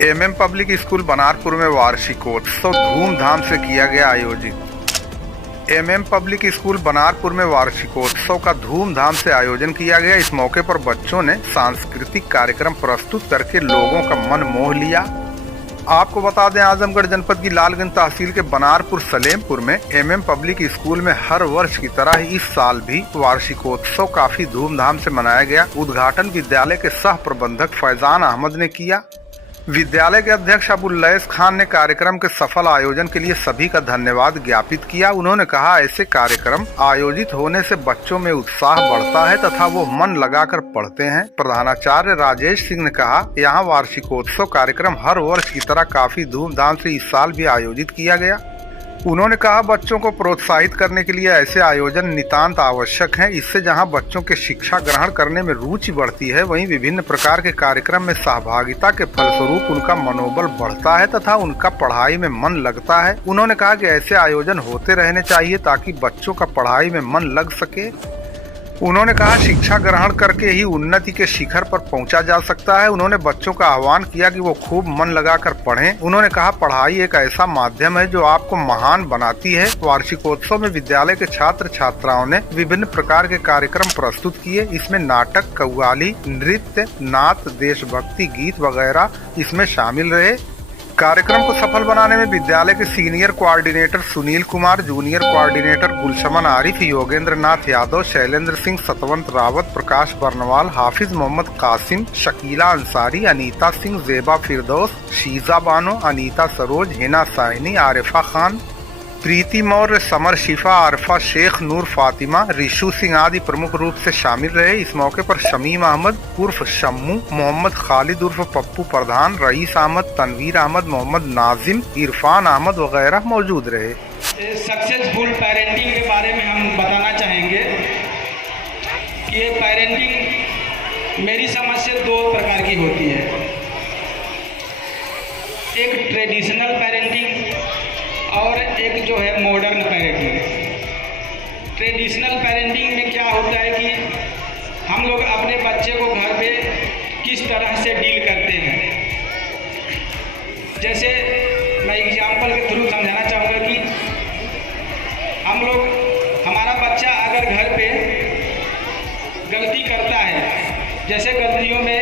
MM public school Banarpur में वार्षिकोत्सव धूमधाम से किया गया आयोजित। एमएम पब्लिक स्कूल बनारपुर में वार्षिकोत्सव का धूमधाम से आयोजन किया गया। इस मौके पर बच्चों ने सांस्कृतिक कार्यक्रम प्रस्तुत करके लोगों का मन मोह लिया। आपको बता दें, आजमगढ़ जनपद की लालगंज तहसील के बनारपुर सलेमपुर में एमएम पब्लिक स्कूल में हर वर्ष की तरह इस साल भी वार्षिकोत्सव काफी धूमधाम से मनाया गया। उद्घाटन विद्यालय के सह प्रबंधक फैजान अहमद ने किया। विद्यालय के अध्यक्ष अबुल लैस खान ने कार्यक्रम के सफल आयोजन के लिए सभी का धन्यवाद ज्ञापित किया। उन्होंने कहा, ऐसे कार्यक्रम आयोजित होने से बच्चों में उत्साह बढ़ता है तथा वो मन लगाकर पढ़ते हैं। प्रधानाचार्य राजेश सिंह ने कहा, यहाँ वार्षिकोत्सव कार्यक्रम हर वर्ष की तरह काफी धूमधाम से इस साल भी आयोजित किया गया। उन्होंने कहा, बच्चों को प्रोत्साहित करने के लिए ऐसे आयोजन नितांत आवश्यक हैं। इससे जहां बच्चों के शिक्षा ग्रहण करने में रुचि बढ़ती है, वहीं विभिन्न प्रकार के कार्यक्रम में सहभागिता के फलस्वरूप उनका मनोबल बढ़ता है तथा उनका पढ़ाई में मन लगता है। उन्होंने कहा कि ऐसे आयोजन होते रहने चाहिए ताकि बच्चों का पढ़ाई में मन लग सके। उन्होंने कहा, शिक्षा ग्रहण करके ही उन्नति के शिखर पर पहुंचा जा सकता है। उन्होंने बच्चों का आह्वान किया कि वो खूब मन लगाकर पढ़ें। उन्होंने कहा, पढ़ाई एक ऐसा माध्यम है जो आपको महान बनाती है। वार्षिकोत्सव में विद्यालय के छात्र छात्राओं ने विभिन्न प्रकार के कार्यक्रम प्रस्तुत किए। इसमें नाटक, कव्वाली, नृत्य, नात, देशभक्ति गीत वगैरह इसमें शामिल रहे। कार्यक्रम को सफल बनाने में विद्यालय के senior coordinator Sunil Kumar, junior coordinator Gulshaman Arif, Yogendra Nath Yadav, Shailendra Singh, Satwant Rawat, Prakash Barnwal, Hafiz Mohammad Qasim, Shakila Ansari, Anita Singh, Zeba Firdaus, Sheeja Bano, Anita Saroj, Hina Saini, Arifa Khan, Preeti Maurya, Samar Shifa, Arfa Sheikh, नूर फातिमा, रिशु सिंह आदि प्रमुख रूप से शामिल रहे। इस मौके पर शमीम अहमद उर्फ शम्मू, मोहम्मद खालिद उर्फ पप्पू प्रधान, रईस अहमद, तनवीर अहमद, मोहम्मद नाजिम, इरफान अहमद वगैरह मौजूद रहे। सक्सेसफुल पेरेंटिंग के बारे में हम बताना चाहेंगे कि ये पेरेंटिंग मेरी समझ से दो प्रकार की होती है। एक ट्रेडिशनल पेरेंटिंग और एक जो है मॉडर्न पेरेंटिंग। ट्रेडिशनल पेरेंटिंग में क्या होता है कि हम लोग अपने बच्चे को घर पे किस तरह से डील करते हैं। जैसे मैं एग्जाम्पल के थ्रू समझाना चाहूँगा कि हम लोग, हमारा बच्चा अगर घर पे गलती करता है, जैसे गलतियों में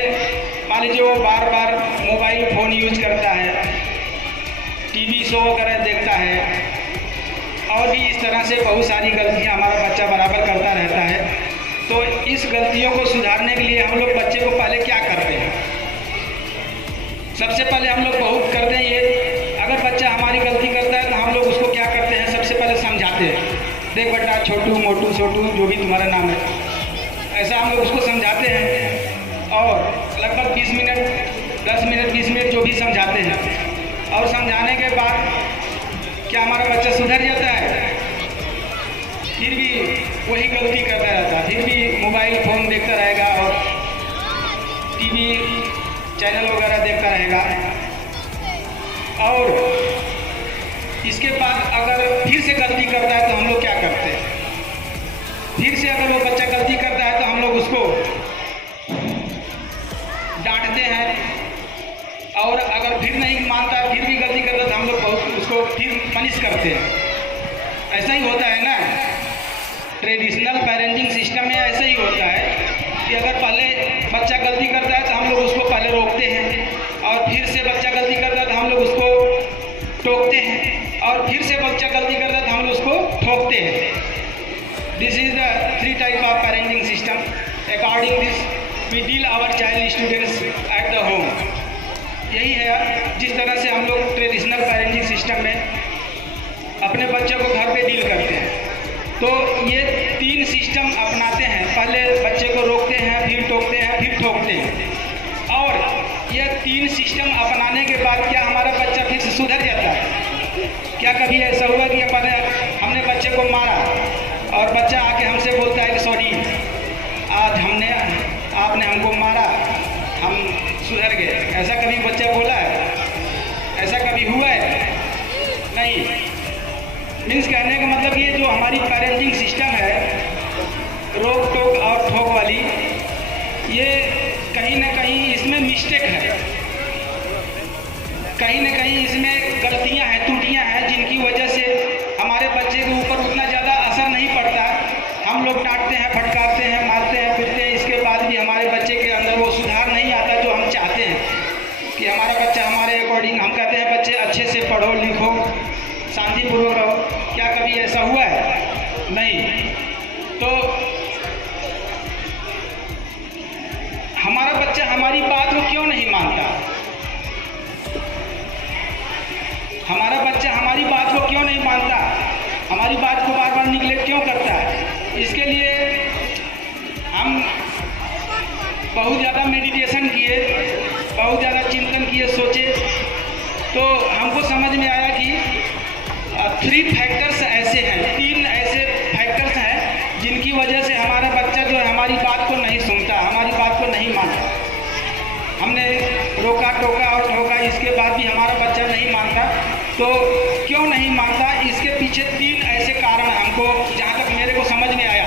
मान लीजिए वो बार बार मोबाइल फ़ोन यूज करता है, टीवी शो वगैरह देखता है और भी इस तरह से बहुत सारी गलतियां हमारा बच्चा बराबर करता रहता है, तो इस गलतियों को सुधारने के लिए हम लोग बच्चे को पहले क्या करते हैं? सबसे पहले हम लोग बहुत करते हैं ये, अगर बच्चा हमारी गलती करता है तो हम लोग उसको क्या करते हैं, सबसे पहले समझाते हैं। देख बेटा, छोटू, मोटू, छोटू, जो भी तुम्हारा नाम है, ऐसा हम लोग उसको समझाते हैं और लगभग 20 मिनट, 10 मिनट, 20 मिनट जो भी समझाते हैं। और समझाने के बाद क्या हमारा बच्चा सुधर जाता है? फिर भी वही गलती करता रहता है, फिर भी मोबाइल फ़ोन देखता रहेगा और टीवी चैनल वगैरह देखता रहेगा। और इसके बाद अगर फिर से गलती करता है तो हम लोग क्या करते हैं? फिर से अगर वो बच्चा गलती करता है तो हम लोग उसको डांटते हैं, और अगर फिर नहीं मानता, फिर भी गलती करता है तो हम लोग बहुत उसको फिर पनिश करते हैं। ऐसा ही होता है ना, ट्रेडिशनल पेरेंटिंग सिस्टम में ऐसा ही होता है कि अगर पहले बच्चा गलती करता है तो हम लोग उसको पहले रोकते हैं, और फिर से बच्चा गलती करता है तो हम लोग उसको टोकते हैं, और फिर से बच्चा गलती करता है तो हम लोग उसको ठोकते हैं। This is the 3 type of parenting system. According this we deal our child students at the home. यही है जिस तरह से हम लोग ट्रेडिशनल पेरेंटिंग सिस्टम में अपने बच्चे को घर पे डील करते हैं। तो ये 3 सिस्टम अपनाते हैं, पहले बच्चे को रोकते हैं, फिर टोकते हैं, फिर ठोकते हैं। और ये 3 सिस्टम अपनाने के बाद क्या हमारा बच्चा फिर से सुधर जाता है? क्या कभी ऐसा हुआ कि हमने बच्चे को मारा और बच्चा आके हमसे बोलता है कि सॉरी, आज आपने हमको मारा, हम सुधर गए? ऐसा कभी बच्चा बोला है? ऐसा कभी हुआ है? नहीं। मीन्स कहने का मतलब ये जो हमारी पेरेंटिंग सिस्टम है, रोक टोक और ठोक वाली, ये कहीं ना कहीं इसमें मिस्टेक है। कहीं न कहीं इसमें गलतियां हैं, त्रुटियां हैं, जिनकी वजह से हमारे बच्चे के ऊपर उतना ज़्यादा असर नहीं पड़ता है। हम लोग डांटते हैं, फटकारते हैं, मारते हैं, पीटते हैं, इसके बाद भी हमारे बच्चे के अंदर वो सुधार नहीं आता जो हम चाहते हैं कि हमारा बच्चा हमारे अकॉर्डिंग। हम कहते हैं बच्चे अच्छे से पढ़ो लिखो, शांतिपूर्वक रहो। क्या कभी ऐसा हुआ है? नहीं। तो हमारा बच्चा हमारी बात को क्यों नहीं मानता? हमारा बच्चा हमारी बात को क्यों नहीं मानता? हमारी बात को बार बार निगलेक्ट क्यों करता है? इसके लिए हम बहुत ज़्यादा मेडिटेशन किए, बहुत ज़्यादा चिंतन किए, सोचे, तो हमको समझ में आया कि 3 फैक्टर्स ऐसे हैं, 3 ऐसे फैक्टर्स हैं जिनकी वजह से हमारा बच्चा जो है हमारी बात को नहीं सुनता, हमारी बात को नहीं मानता। हमने रोका टोका और ठोका, इसके बाद भी हमारा बच्चा नहीं मानता। तो क्यों नहीं मानता? इसके पीछे 3 ऐसे कारण हमको, जहाँ तक मेरे को समझ में आया।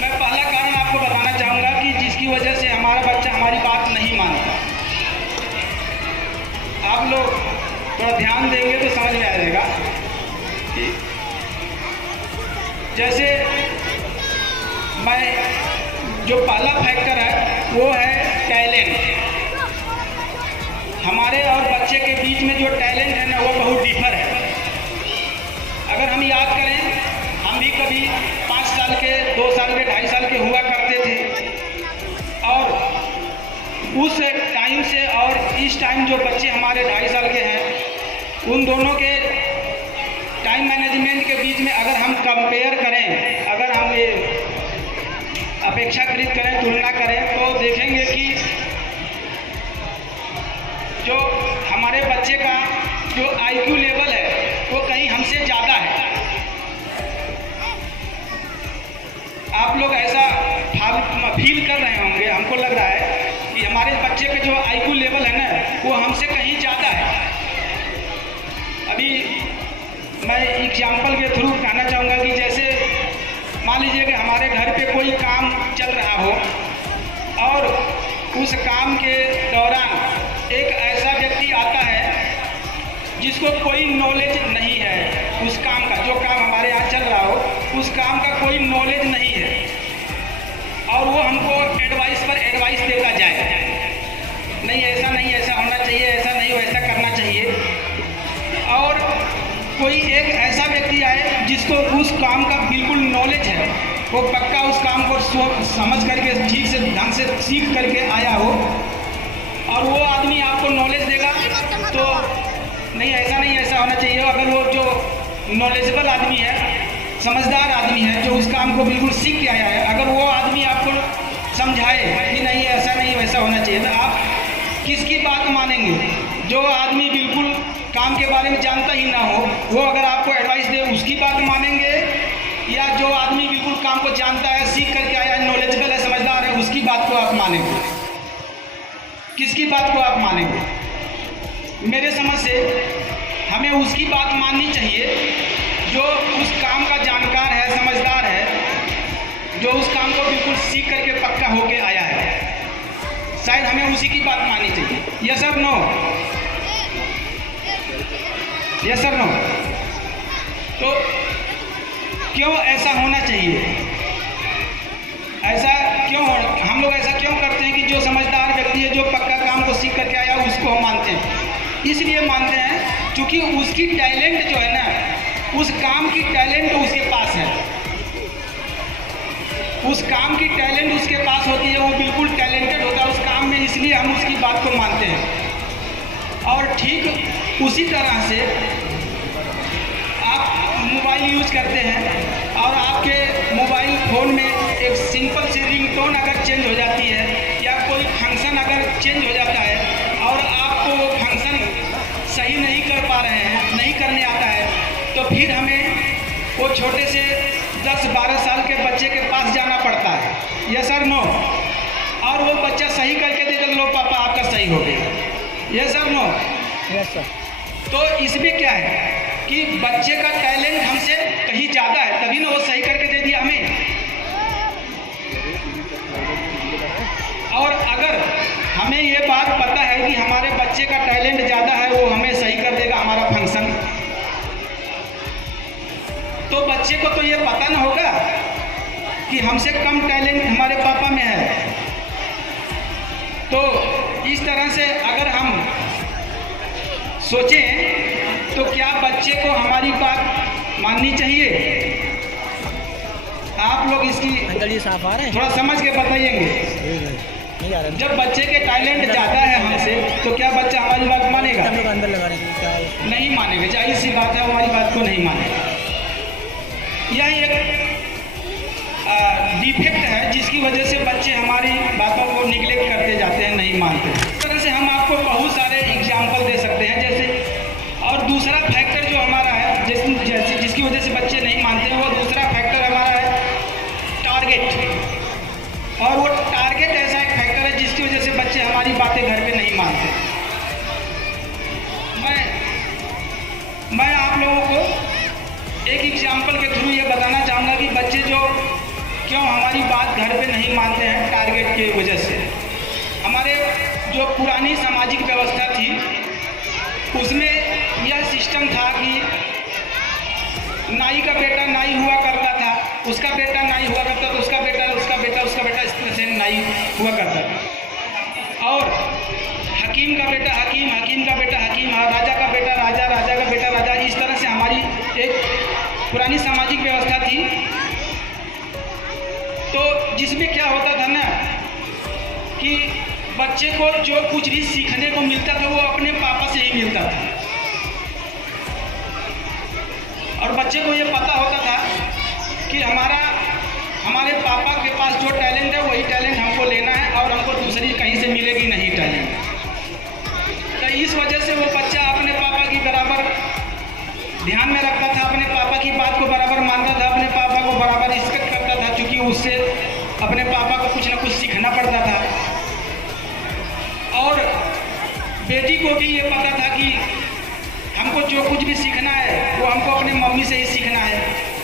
मैं पहला कारण आपको बताना चाहूँगा कि जिसकी वजह से हमारा बच्चा हमारी बात नहीं मानता। आप लोग थोड़ा ध्यान देंगे तो समझ में आ जाएगा कि जैसे मैं जो पहला फैक्टर है वो है टैलेंट। हमारे और बच्चे के बीच में जो टैलेंट है ना, वो बहुत डिफर है। अगर हम याद करें, हम भी कभी 5 साल के, 2 साल के, 2.5 साल के हुआ करते थे, और उस टाइम से और इस टाइम जो बच्चे हमारे 2.5 साल के हैं, उन दोनों के टाइम मैनेजमेंट के बीच में अगर हम कंपेयर करें, अगर हम ये अपेक्षाकृत करें, तुलना करें, तो देखेंगे कि जो हमारे बच्चे का जो IQ लेवल है वो कहीं हमसे ज़्यादा है। आप लोग ऐसा फील कर रहे होंगे, हमको लग रहा है कि हमारे बच्चे के जो IQ लेवल है ना, वो हमसे कहीं ज़्यादा है। अभी मैं एग्जाम्पल के थ्रू कहना चाहूँगा कि जैसे मान लीजिए कि हमारे घर पे कोई काम चल रहा हो, और उस काम के दौरान एक ऐसा व्यक्ति आता है जिसको कोई नॉलेज नहीं है उस काम का, जो काम हमारे यहाँ चल रहा हो उस काम का कोई नॉलेज नहीं है, और वो हमको एडवाइस पर एडवाइस देता जाए, नहीं ऐसा नहीं, ऐसा होना चाहिए, ऐसा नहीं, वैसा करना चाहिए। और कोई एक ऐसा व्यक्ति आए जिसको उस काम का बिल्कुल नॉलेज है, वो पक्का उस काम को समझ करके ठीक से ढंग से सीख करके आया हो, और वो आदमी आपको नॉलेज देगा तो नहीं ऐसा नहीं, ऐसा होना चाहिए। अगर वो जो नॉलेजेबल आदमी है, समझदार आदमी है, जो उस काम को बिल्कुल सीख के आया है, अगर वो आदमी आपको समझाए कि नहीं ऐसा नहीं वैसा होना चाहिए, तो आप किसकी बात मानेंगे? जो आदमी बिल्कुल काम के बारे में जानता ही ना हो, वो अगर आपको एडवाइस दे उसकी बात मानेंगे, या जो आदमी बिल्कुल काम को जानता है, सीख करके आया है, नॉलेजेबल है, समझदार है, उसकी बात को आप मानेंगे? किसकी बात को आप मानेंगे? मेरे समझ से हमें उसकी बात माननी चाहिए जो उस काम का जानकार है, समझदार है, जो उस काम को बिल्कुल सीख करके पक्का होके आया है। शायद हमें उसी की बात माननी चाहिए। यस और नो? यस और नो? तो क्यों ऐसा होना चाहिए? ऐसा क्यों हम लोग ऐसा क्यों करते हैं कि जो समझदार व्यक्ति है, जो पक्का काम को सीख करके आया, उसको हम मानते हैं? इसलिए मानते हैं क्योंकि उसकी टैलेंट जो है ना, उस काम की टैलेंट उसके पास है, उस काम की टैलेंट उसके पास होती है, वो बिल्कुल टैलेंटेड होता है उस काम में, इसलिए हम उसकी बात को मानते हैं। और ठीक उसी तरह से आप मोबाइल यूज़ करते हैं, और आपके मोबाइल फ़ोन में एक सिंपल सी रिंगटोन अगर चेंज हो जाती है, या कोई फंक्शन अगर चेंज हो जाता है, और आपको वो फंक्शन सही नहीं कर पा रहे हैं, नहीं करने आता है, तो फिर हमें वो छोटे से 10-12 साल के बच्चे के पास जाना पड़ता है। यस और नो? और वो बच्चा सही करके देता, लो पापा आपका सही हो गया। यस और नो? Yes sir. तो इसमें क्या है कि बच्चे का टैलेंट हमसे कहीं ज़्यादा है, तभी ना वो सही करके दे दिया हमें। और अगर हमें ये बात पता है कि हमारे बच्चे का टैलेंट ज़्यादा है, वो हमें सही कर देगा हमारा फंक्शन। तो बच्चे को तो ये पता ना होगा कि हमसे कम टैलेंट हमारे पापा में है। तो इस तरह से अगर हम सोचें तो क्या बच्चे को हमारी बात माननी चाहिए? आप लोग इसकी थोड़ा समझ के बताइएंगे। जब बच्चे के टैलेंट ज़्यादा है हमसे, तो क्या बच्चा हमारी बात मानेगा? नहीं मानेगा, जाहिर सी बात है, हमारी बात को नहीं मानेगा। यह एक डिफेक्ट है जिसकी वजह से बच्चे हमारी बातों को निगलेक्ट करते जाते हैं, नहीं मानते। इस तरह से हम आपको बहुत सारे एग्जाम्पल दे सकते हैं। जैसे और दूसरा फैक्टर जो हमारा है जिसकी वजह से बच्चे नहीं मानते हैं, वो दूसरा फैक्टर हमारा है टारगेट। और वो टारगेट ऐसा एक फैक्टर है जिसकी वजह से बच्चे हमारी बातें घर पे नहीं मानते। मैं आप लोगों को एक एग्जाम्पल के थ्रू ये बताना चाहूँगा कि बच्चे जो क्यों हमारी बात घर पे नहीं मानते हैं, टारगेट की वजह से। हमारे जो पुरानी सामाजिक व्यवस्था थी उसमें यह सिस्टम था कि नाई का बेटा नाई हुआ करता था, उसका बेटा नाई हुआ करता था, उसका बेटा इस तरह से नाई हुआ करता था। और हकीम का बेटा हकीम, हकीम का बेटा हकीम, राजा का बेटा राजा, राजा का बेटा राजा। इस तरह से हमारी एक पुरानी सामाजिक व्यवस्था थी। तो जिसमें क्या होता था ना कि बच्चे को जो कुछ भी सीखने को मिलता था वो अपने पापा से ही मिलता था। और बच्चे को ये पता होता था कि हमारे पापा के पास जो टैलेंट है वही टैलेंट हमको लेना है और हमको दूसरी कहीं से मिलेगी नहीं टैलेंट। तो इस वजह से वो बच्चा अपने पापा की बराबर ध्यान में रखता था, अपने पापा की बात को बराबर मानता था, अपने पापा को बराबर रिस्पेक्ट करता था, क्योंकि उससे अपने पापा को कुछ ना कुछ सीखना पड़ता था। और बेटी को भी ये पता था कि हमको जो कुछ भी सीखना है वो हमको अपने मम्मी से ही सीखना है।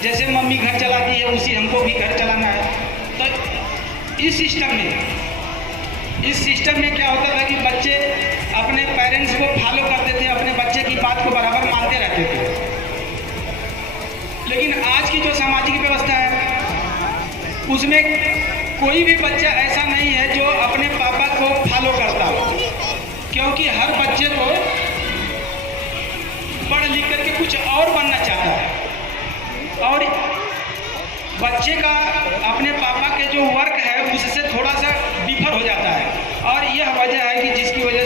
जैसे मम्मी घर चलाती है उसी हमको भी घर चलाना है। तो इस सिस्टम में क्या होता था कि बच्चे अपने पेरेंट्स को फॉलो करते थे, अपने बच्चे की बात को बराबर मानते रहते थे। लेकिन आज की जो सामाजिक व्यवस्था है उसमें कोई भी बच्चा ऐसा नहीं है जो अपने पापा को फॉलो करता हो, क्योंकि हर बच्चे को पढ़ लिख करके कुछ और बनना चाहता है। और बच्चे का अपने पापा के जो वर्क है उससे थोड़ा सा डिफर हो जाता है। और यह वजह है कि जिसकी वजह